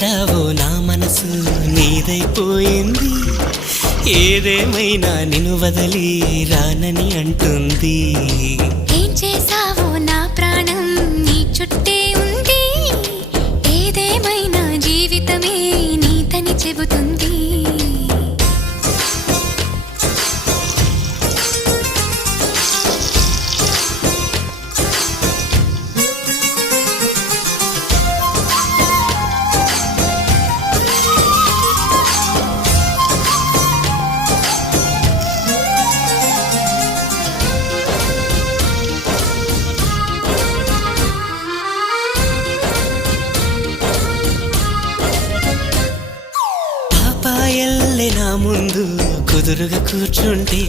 చేసావో నా మనసు నీదైపోయింది. ఏదేమైనా నిన్ను వదిలి రానని అంటుంది. ఏం చేసావో నా ప్రాణం నీ చుట్టే ఉంది. ఏదేమైనా జీవితమే నీతని చెబుతుంది. పాపాయల్లే నా ముందు కుదురుగా కూర్చుంటే